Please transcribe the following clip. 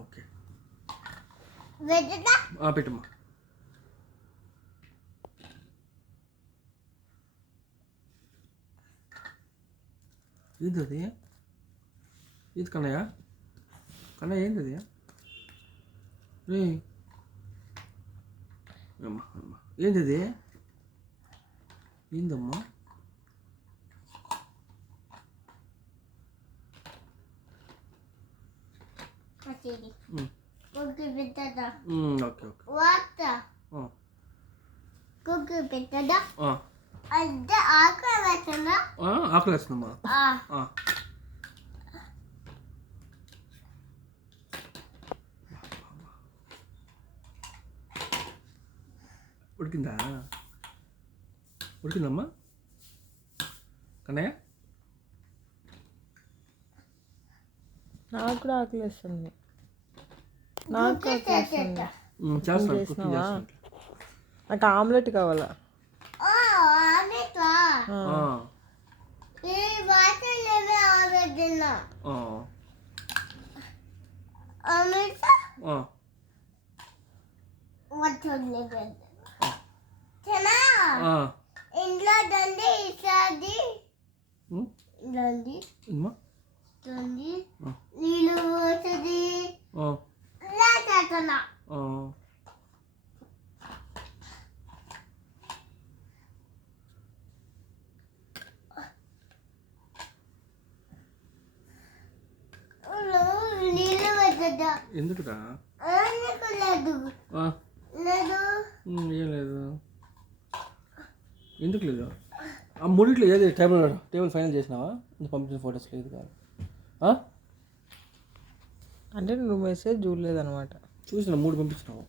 Okay పెట్టదా పెట్టమ్మా. ఏంది అది? ఇది కన్నయ్య కన్నయ్య ఏంది అది? అమ్మా అమ్మా ఏంది అది? ఏందమ్మా? కుక్కి పెట్టదా ఓకే ఓకే వాట కుక్కి పెట్టదా అంటే ఆకులు పెట్టదా ఆకలి వేస్తుందమ్మా. ఉడికిందా? ఉడికిందమ్మా కన్నయ్య? నాకు కూడా ఆకలి వేస్తుంది. నాకు ఆకలి వేస్తుంది. చేస్తాను. నాకు ఆమ్లెట్ కావాలా? ఇంట్లో దండి ఈసారి దండి నీళ్ళు పోతుంది లేచేస్తున్నా. నీళ్ళు పెట్టదా ఎందుకురా? లేదు లేదు ఏం లేదు. ఎందుకు లేదు? ఆ మూడిట్లో ఏది టేబుల్ ఫైనల్ చేసినావా? పంపించిన ఫొటోస్ లేదు కాదు. అంటే నువ్వు మెసేజ్ చూడలేదన్నమాట. చూసిన 3 పంపించినావు.